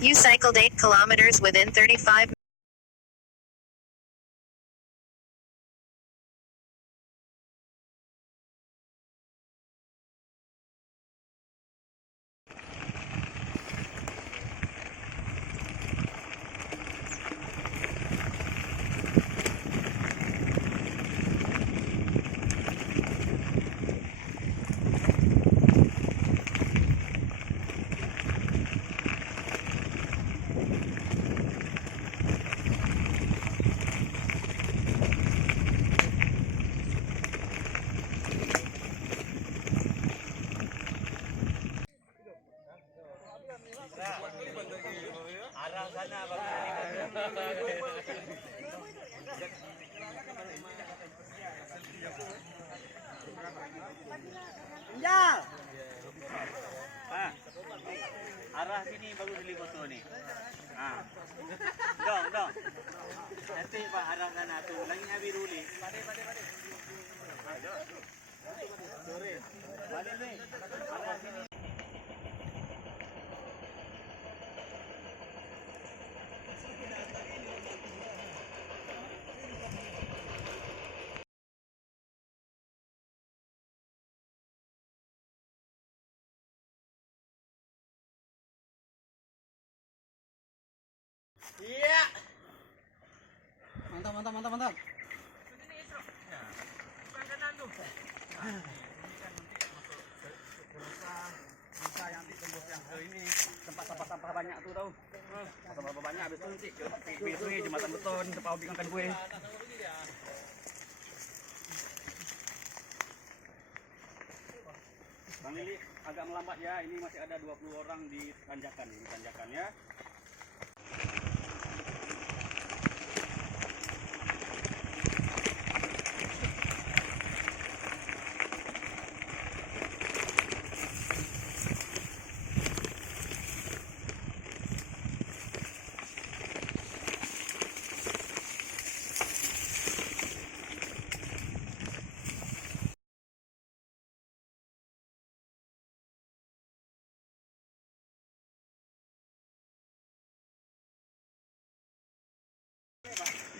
You cycled 8 kilometers within 35 arah sana Bang. Arah sini baru beli foto nih. Dong. Nanti Pak arah sana tuh, lagi habis ruli. Pade. Sore. Balik nih. Arah sini. Iya. Mantap. Bisa yang tembus yang ke ini tempat sampah-sampah banyak tuh tahu. Sampah banyak habis itu nanti ke jembatan beton tempat hobi makan kue. Bang Lili agak melambat ya. Ini masih ada 20 orang di tanjakan ya.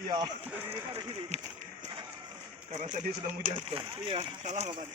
Iya. Karena tadi sudah mau jatuh. Iya, salah Bapak.